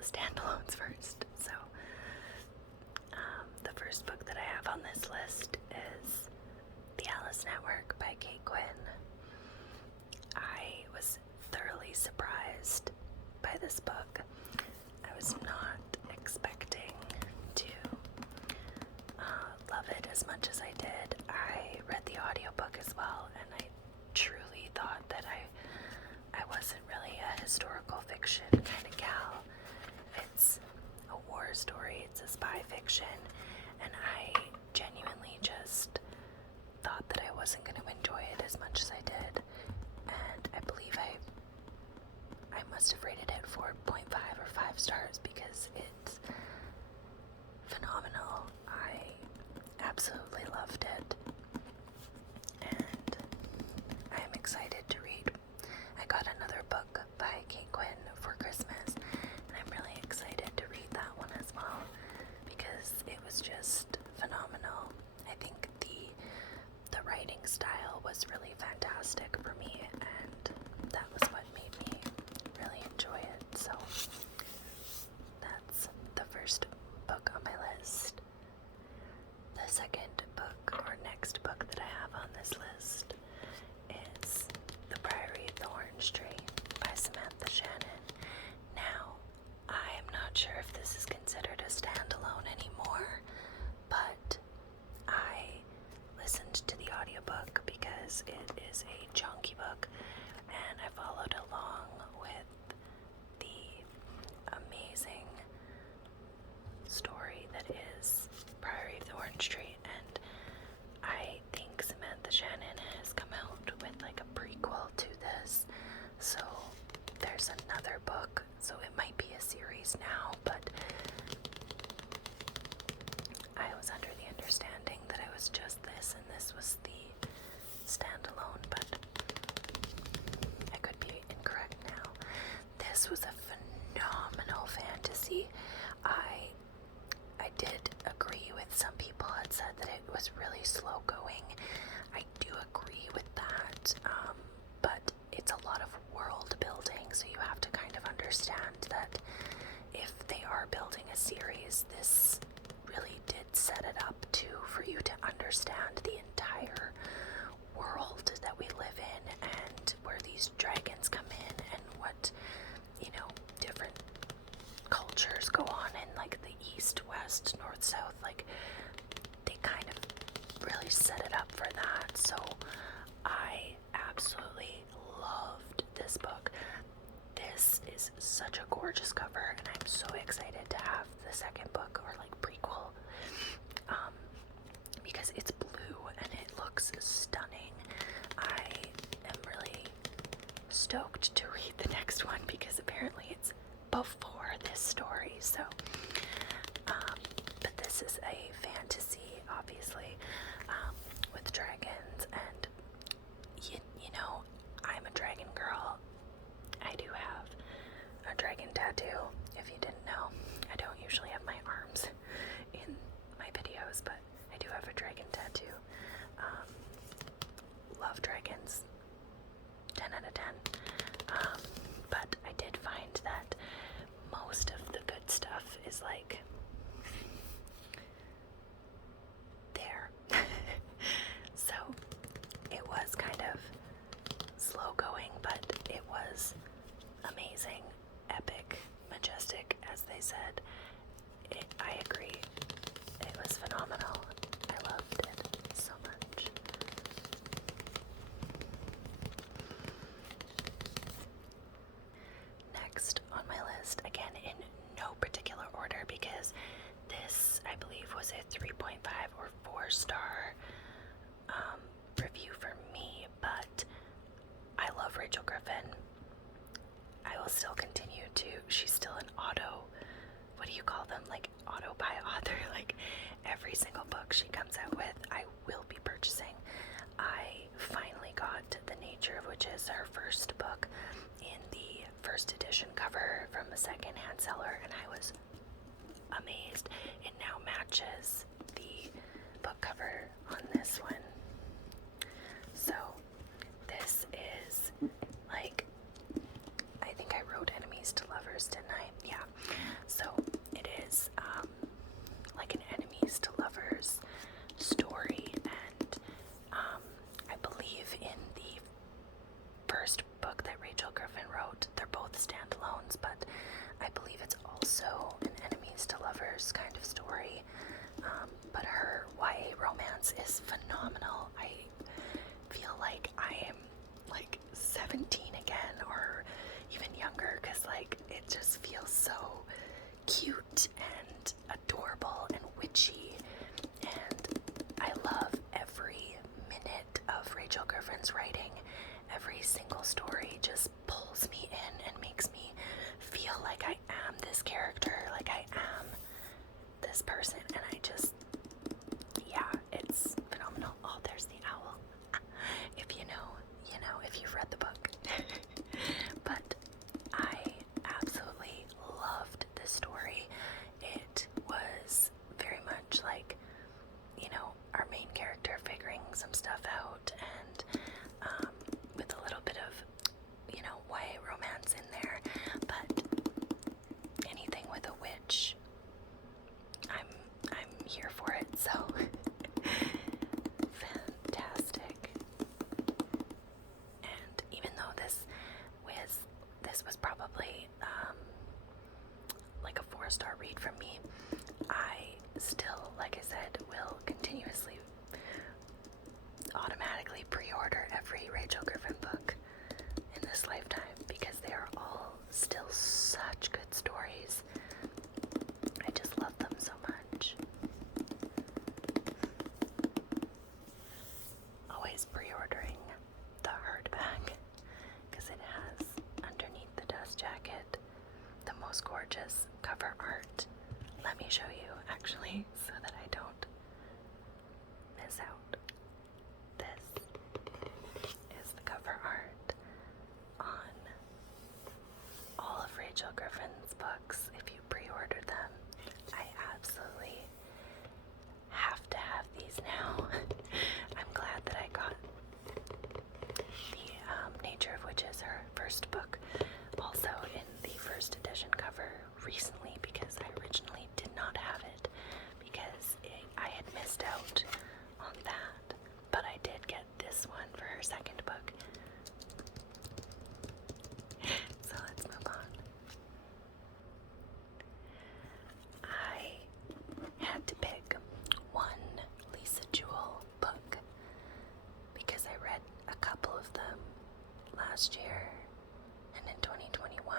the standalones first. So, the first book that I have on this list is The Alice Network by Kate Quinn. I was thoroughly surprised by this book. I was not expecting to love it as much as I did. I read the audiobook as well, and I truly thought that I wasn't really a historical fiction kind of gal. It's a war story, it's a spy fiction, and I genuinely just thought that I wasn't going to enjoy it as much as I did. And I believe I must have rated it 4.5 or 5 stars because it's phenomenal. I absolutely loved it, and I am excited to read. I got another book by Kate Quinn for Christmas, and I'm really excited to read that one as well because it was just phenomenal. I think the writing style was really fantastic for me, and that was what made me really enjoy it. So that's the first book on my list. The second book, or next book that I have on this list, is The Priory of the Orange Tree by Samantha Shannon. Now, I am not sure if this is considered a standalone anymore, but I listened to the audiobook because it is a chunky book, and I followed along with the amazing story that is Priory of the Orange Tree. And I think Samantha Shannon has come out with like a prequel to this, so there's another book, so it might be a series now, but I was under the understanding that it was just this and this was the standalone, but I could be incorrect now. This was a phenomenal fantasy. I did agree with some people had said that it was really slow going. I do agree with that, but it's a lot of world building, so you have to kind of understand that if they are building a series, this really did set it up for you to understand the entire world that we live in and where these dragons come in and what, different cultures go on in like the east, west, north, south. Like they kind of really set it up for that. So I absolutely loved this book. This is such a gorgeous cover, and I'm so excited to have the second book, or like prequel, because it's blue and it looks stunning. I am really stoked to read the next one because apparently it's before this story. So, but this is a fantasy, obviously, with dragons, and I'm a dragon girl. I do have a dragon tattoo, if you didn't know. I don't usually have my arms in my videos, but I do have a dragon tattoo. Love dragons. 10 out of 10. But I did find that most of the good stuff is like there. So it was kind of slow going, but it was amazing, epic, majestic, as they said. I agree. It was phenomenal. I loved it so much. Next on my list, again in no particular order because this, I believe, was a 3.5 or 4-star review for me, but I love Rachel Griffin. I will still continue to, she's still an what do you call them? Like auto buy author. Like every single book she comes out with, I will be purchasing. I finally got The Nature of Witches, her first book, in the first edition cover from a secondhand seller, and I was amazed. It now matches the book cover on this one. So this is like, I think I wrote enemies to lovers, didn't I? Yeah. is phenomenal. I feel like I am like 17 again, or even younger, because like it just feels so cute and adorable and witchy, and I love every minute of Rachel Griffin's writing. Every single story just pulls me in and makes me feel like I am this character, like I am this person, and I just, yeah, it's phenomenal. Oh, there's the owl. If you know, you know, if you've read the book. But I absolutely loved this story. It was very much like, you know, our main character figuring some stuff out, and with a little bit of, you know, YA romance in there, but anything with a witch, I'm here for it. So fantastic. And even though this was probably like a 4-star read from me, I still, like I said, will continuously automatically pre-order every Rachel Griffin book in this lifetime, because they are all still such good stories. I just love them so much. Always pre-ordering the hardback, because it has underneath the dust jacket the most gorgeous cover art. Let me show you, actually, so that I don't miss out. This is the cover art on all of Rachel Griffin's books. If you pre-order them, I absolutely have to have these now. I'm glad that I got the Nature of Witches, her first book, also in the first edition cover recently, because I originally did not have it, because I had missed out on that. But I did get this one for her second book. So let's move on. I had to pick one Lisa Jewell book, because I read a couple of them last year and in 2021.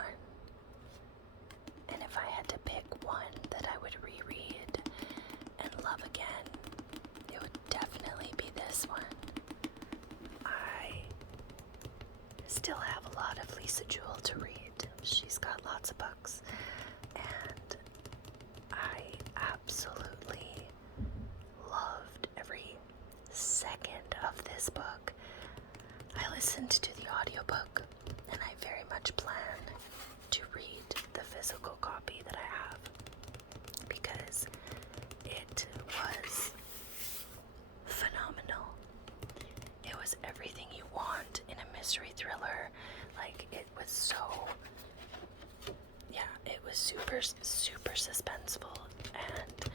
And if I had to pick one that I would reread and love again, it would definitely be this one. I still have a lot of Lisa Jewell to read. She's got lots of books, and I absolutely loved every second of this book. I listened to the audiobook, and I very much plan to read the physical copy that I have, because it was phenomenal. It was everything you want in a mystery thriller. Like, it was so, yeah, it was super, super suspenseful, and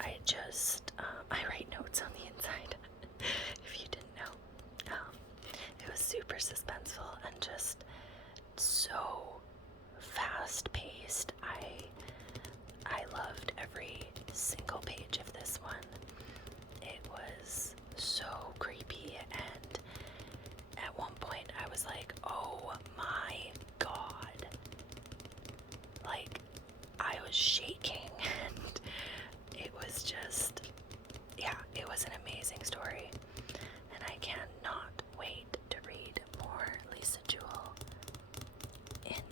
I just, I write notes on the inside, if you didn't know. It was super suspenseful and just so fast-paced. I loved every single page of this one. It was so creepy, and at one point I was like, oh my god. Like, I was shaking, and it was just, yeah, it was an amazing story, and I cannot wait to read more Lisa Jewell in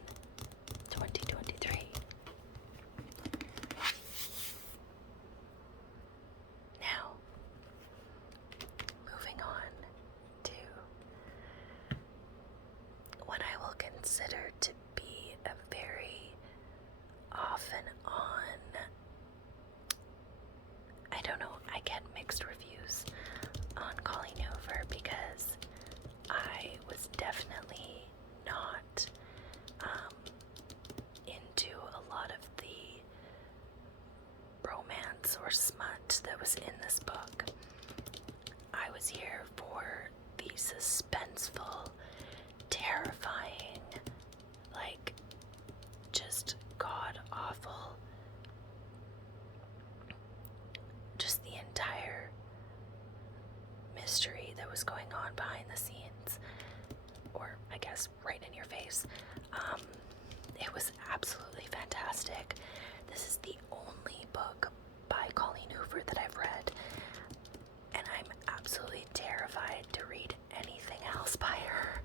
2023. Now, moving on to what I will consider to be a very off and on, I don't know, I get mixed reviews on Colleen Hoover, because I was definitely not into a lot of the romance or smut that was in this book. I was here for the suspenseful, terrifying, like, just god-awful, just the entire was going on behind the scenes, or I guess right in your face. It was absolutely fantastic. This is the only book by Colleen Hoover that I've read, and I'm absolutely terrified to read anything else by her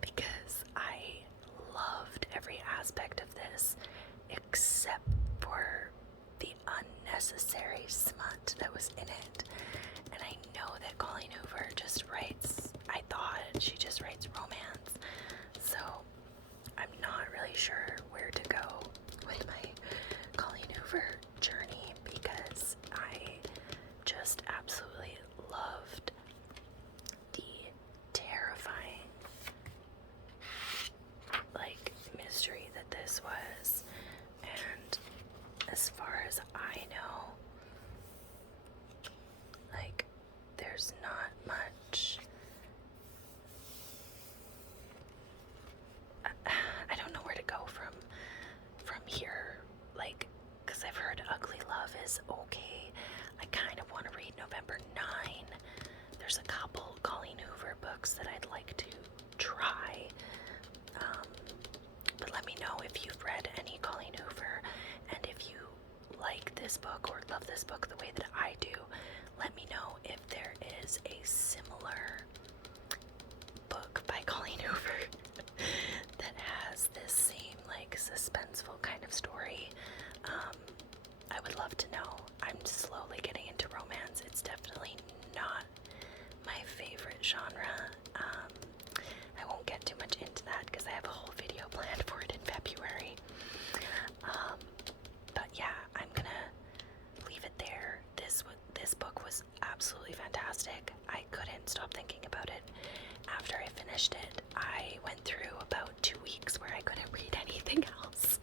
because I loved every aspect of this except for the unnecessary smut that was in it. And I know that Colleen Hoover just writes, I thought she just writes romance, so I'm not really sure where to go with my Colleen Hoover journey because I just absolutely loved the terrifying, like, mystery that this was. And as far as I know, like, there's not much. I don't know where to go from here, like, because I've heard Ugly Love is okay. I kind of want to read November 9. There's a couple Colleen Hoover books that I'd like to try. But let me know if you've read any Colleen Hoover, and if you like this book or love this book the way that I do. Let me know if there is a similar book by Colleen Hoover that has this same, like, suspenseful kind of story. I would love to know. I'm slowly getting into romance. It's definitely not my favorite genre. I won't get too much into that because I have a whole video planned for it in February. But yeah, I'm gonna leave it there. This book was absolutely fantastic. I couldn't stop thinking about it. After I finished it, I went through about 2 weeks where I couldn't read anything else.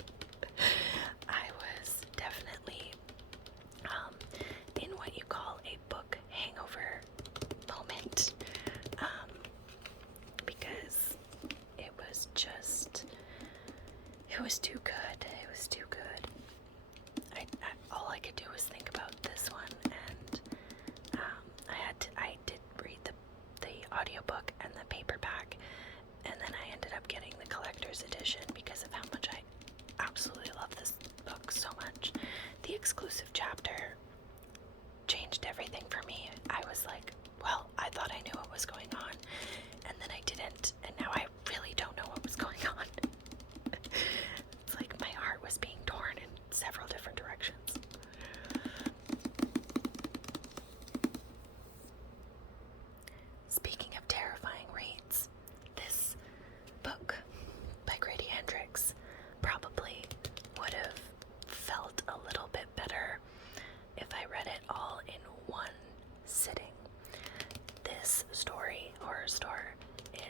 I was definitely in what you call a book hangover moment, because it was too good. It was too good. All I could do was think about this one, and I did read the audiobook and the paperback, and then I ended up getting the collector's edition because of how much I absolutely love this book so much. The exclusive chapter changed everything for me. I was like, well, I thought I knew what was going on, and then I didn't, and now I really don't know what was going on. It's like my heart was being torn in several different directions. Speaking of terrifying reads, this book by Grady Hendrix probably would have felt a little bit better if I read it all in one sitting. This story, Horror Store,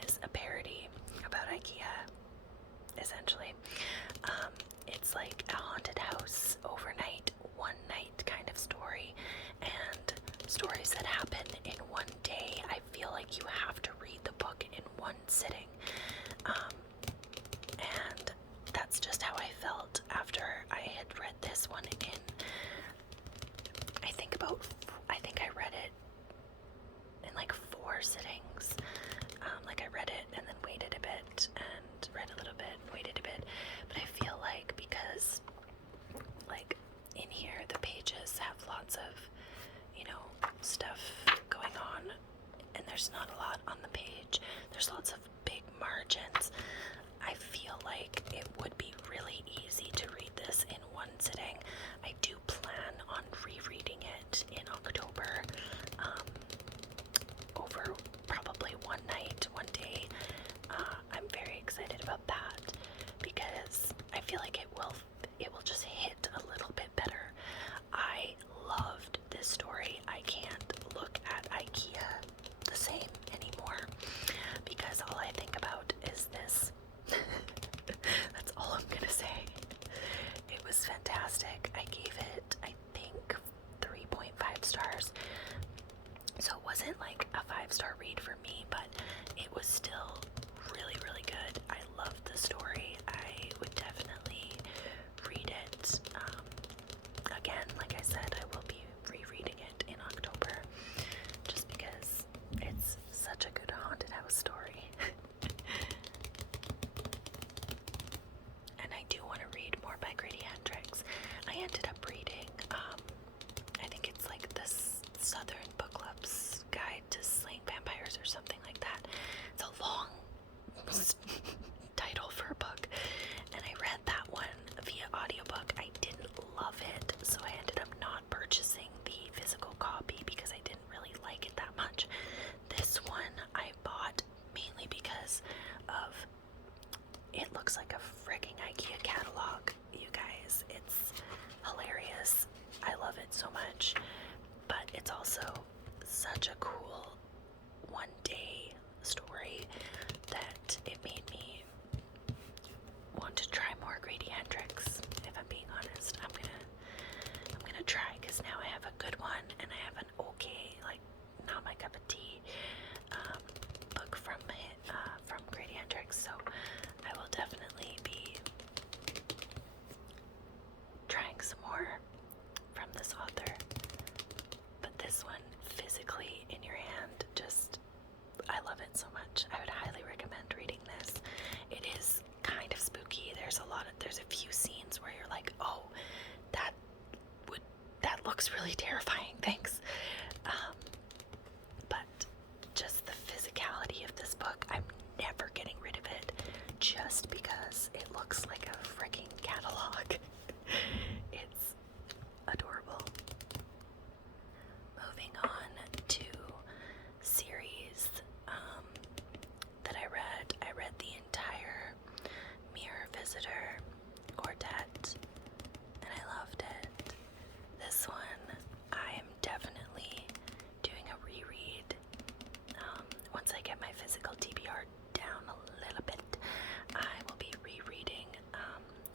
is a parody about IKEA, essentially. It's like a haunted house overnight, one night kind of story, and stories that happen in one day. I feel like you have to read the book in one sitting. And that's just how I felt after I had read this one in, I think I read it in like 4 sittings. Like I read it and then waited a bit and read a little bit, waited a bit. But I feel like because, like, in here the pages have lots of, stuff going on, and there's not a lot on the page. There's lots of big margins. I feel like it would be really easy to read this in one sitting. I do plan on rereading it in October, over probably one night, one day. I'm very excited about that because I feel like it will just hit a little bit better. I loved this story. I can't look at IKEA the same anymore because all I think about is this. That's all I'm gonna say. It was fantastic. I gave it, I think, 3.5 stars. So it wasn't like a 5-star read for me, but it was still really, really good. I loved the story. I would definitely read it. Again, like I said, I will be rereading it in October just because such a cool one-day story that it made me want to try more Grady Hendrix. If I'm being honest, I'm gonna try, because now I have a good one and I have an okay, like, not my cup of tea book from Grady Hendrix. So I will definitely be trying some more from this author. But this one, physically in your hand, just, I love it so much. I would highly recommend reading this. It is kind of spooky. There's a few scenes where you're like, oh, that looks really terrifying, thanks. But just the physicality of this book, I'm never getting rid of it just because it looks like a freaking catalog. It's adorable. Moving on to series that I read the entire Mirror Visitor quartet, and I loved it. This one, I am definitely doing a reread. Once I get my physical TBR down a little bit, I will be rereading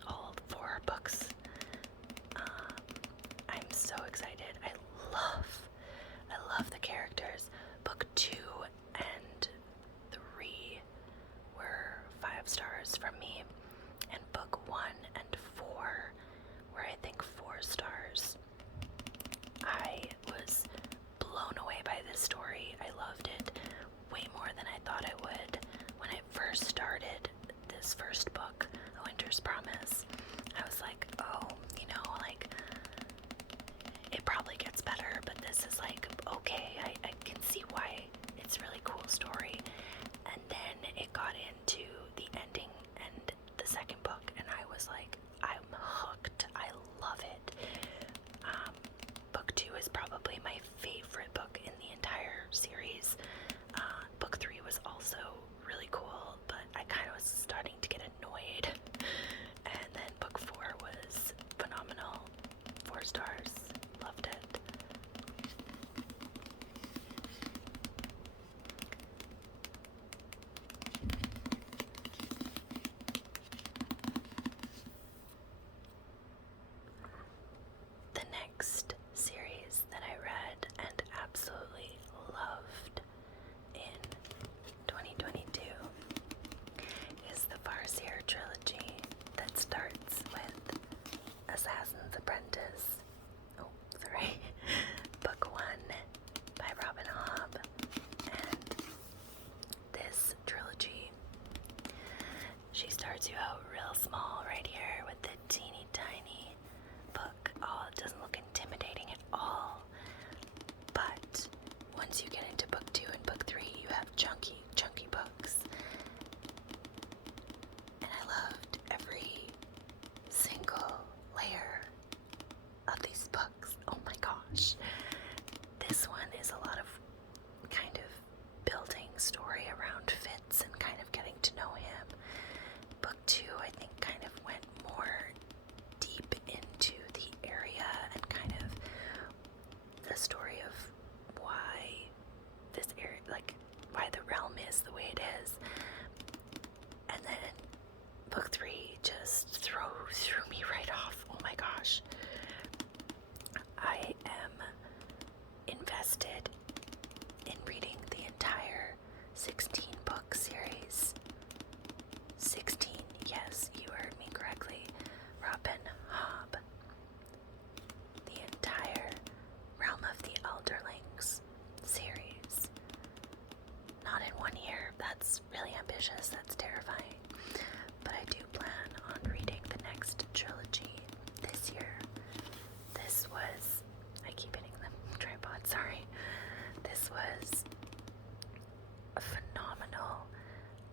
all 4 books. I'm so excited. I love the characters. Book 2 and 3 were 5 stars from me, and book 1 and 4 were, I think, 4 stars. I was blown away by this story. I loved it way more than I thought I would. When I first started this first book, A Winter's Promise, I was like, oh, like, it probably gets better, but this is like, okay, I can see why it's a really cool story. And then it got into the ending and the second book, and I was like, I'm hooked. I love it. Book 2 is probably my favorite book in the entire series. Book 3 was also really cool, but I kind of was starting to get annoyed. And then book 4 was phenomenal. 4 stars. Loved it. The next series that I read and absolutely loved in 2022 is the Farseer trilogy that starts with Assassin's Apprentice. Oh, sorry. Book 1 by Robin Hobb. And this trilogy, she starts you out real small right here with the teeny tiny book. Oh, it doesn't look intimidating at all. But once you get into book 2 and book 3, you have chunky books. And I loved every single layer of these books. Oh my gosh. This one is a lot of kind of building story around Fitz and kind of getting to know him. Book 2, I think, kind of went more deep into the area and kind of the story of why this area, like, why the realm is the way it is. And then book 3 just threw me right off. Oh my gosh. I am invested in reading the entire 16 book series. 16, yes, you heard me correctly. Robin Hobb. The entire Realm of the Elderlings series. Not in 1 year. That's really ambitious. That's terrifying. But I do plan on reading the next trilogy this year. This was, I keep hitting the tripod, sorry. This was phenomenal.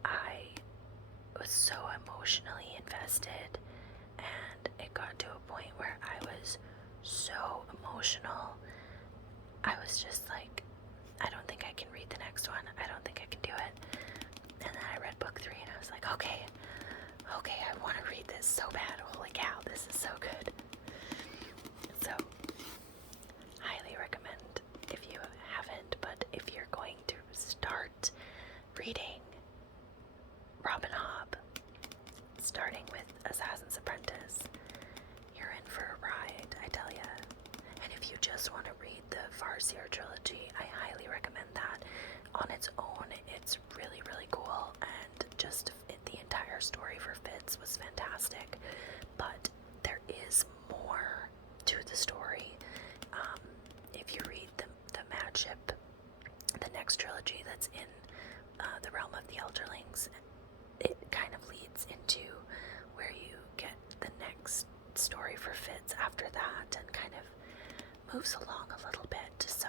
I was so emotionally invested, and it got to a point where I was so emotional. I was just like, I don't think I can read the next one. I don't think I can do it. And then I read book 3 on its own, it's really, really cool, and just the entire story for Fitz was fantastic. But there is more to the story. If you read the Mad Ship, the next trilogy that's in the realm of the Elderlings, it kind of leads into where you get the next story for Fitz after that, and kind of moves along a little bit. So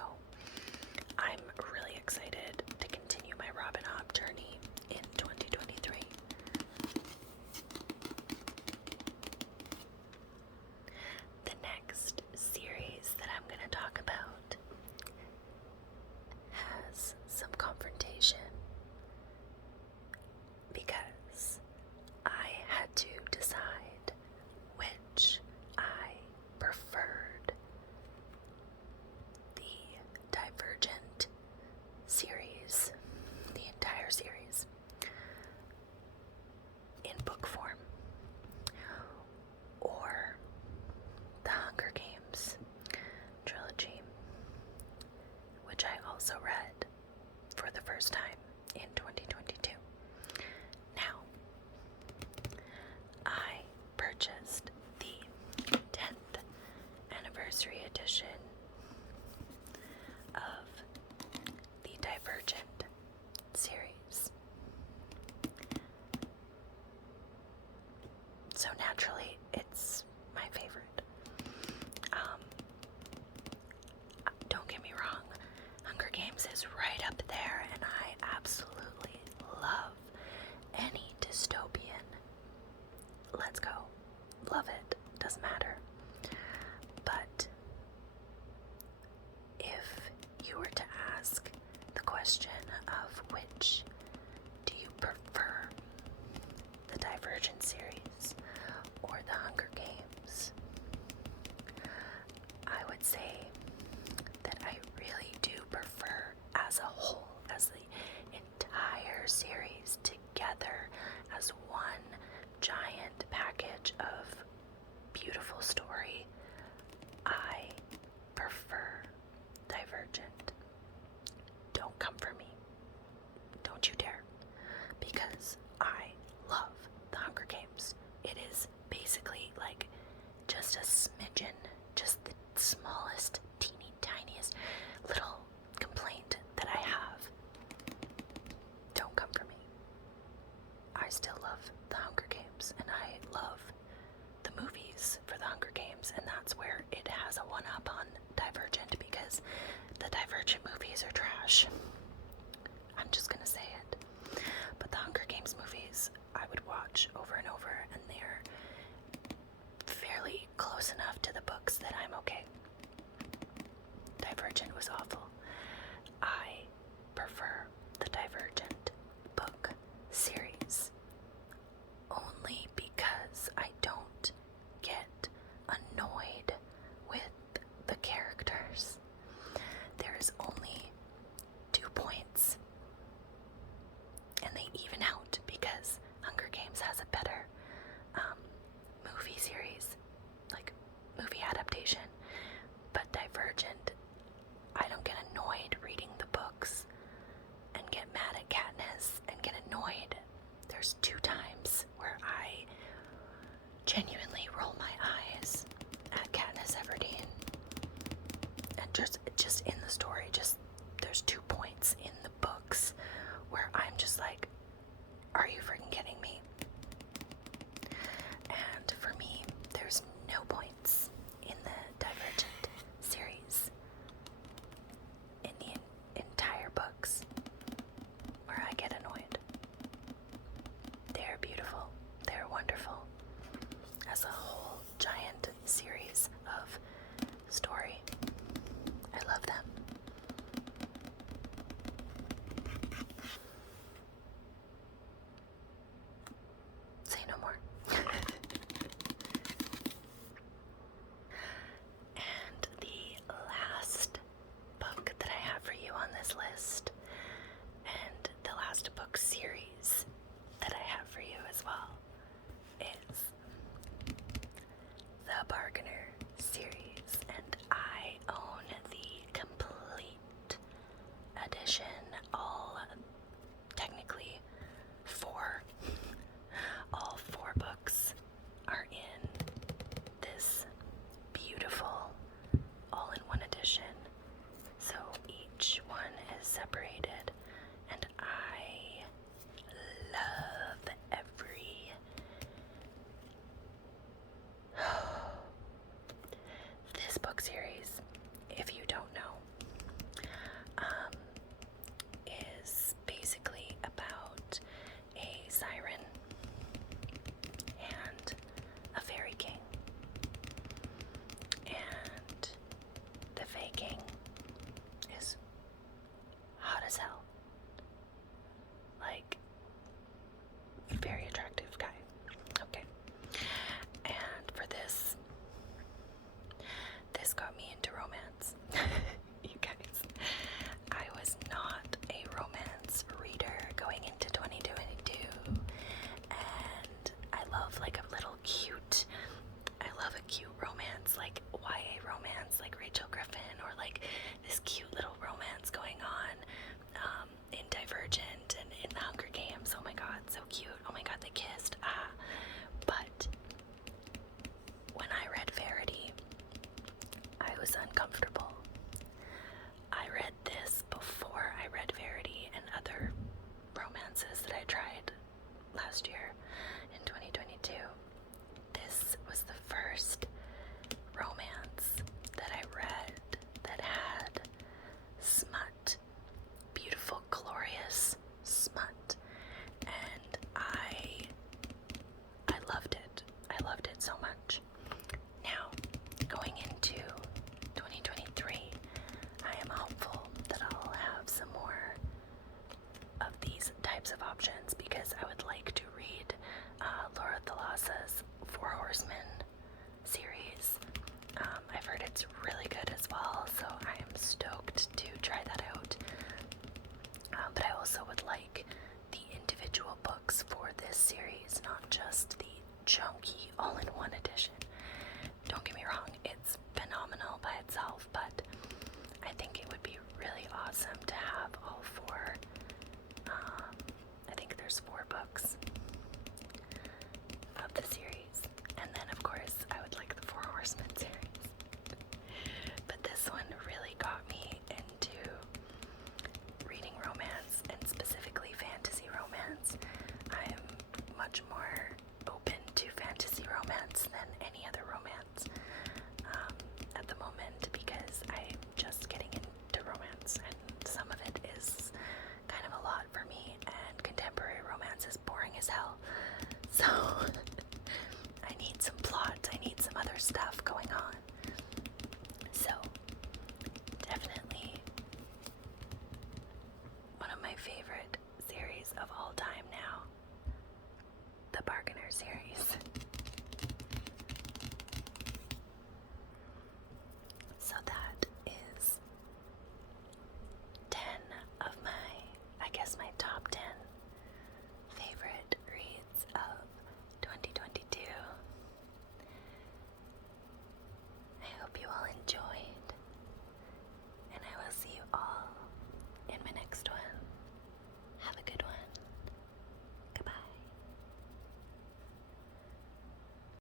I'm really excited to continue my Robin Hobb journey in 2023. The next series that I'm going to talk about has some confrontation, because I had to decide which I preferred: the Divergent series, the entire series, in book form, or the Hunger Games trilogy, which I also read for the first time in 2022. Now, I purchased the 10th anniversary edition of the Divergent series. So naturally, it's my favorite. Don't get me wrong, Hunger Games is right up there, and I absolutely love any dystopian. Let's go. Love it. Doesn't matter. But if you were to ask the question, separated, and I love every this book series, if you don't know, is basically about a siren and a fairy king, and the Fae King is hot as hell, like very attractive guy. Okay, and for this got me into romance. You guys, I was not a romance reader going into 2022, and I love like a little cute, I love a cute romance, like YA romance, like Rachel Griffin, or like this cute little romance going on in Divergent and in the Hunger Games. Oh my god, so cute. Oh my god, they kissed. But when I read Verity, I was uncomfortable. I read this before I read Verity and other romances that I tried last year in 2022. This was the first romance that I read that had smut, beautiful, glorious smut, and I loved it. I loved it so much. Now, going into 2023, I am hopeful that I'll have some more of these types of options, because I would like to read Laura Thalassa's Four Horsemen series. I've heard it's really good as well, so I am stoked to try that out. But I also would like the individual books for this series, not just the chunky all-in-one edition. Don't get me wrong, it's phenomenal by itself, but I think it would be really awesome to have all four. I think there's 4 books of the series, and then of course I would like the Four Horsemen series. But this one really got me into reading romance, and specifically fantasy romance. I am much more open to fantasy romance than any other romance at the moment, because I'm just getting into romance, and some of it is kind of a lot for me, and contemporary romance is boring as hell. So I need some plot, I need some other stuff going on. So definitely one of my favorite series of all time now, the Bargainer series.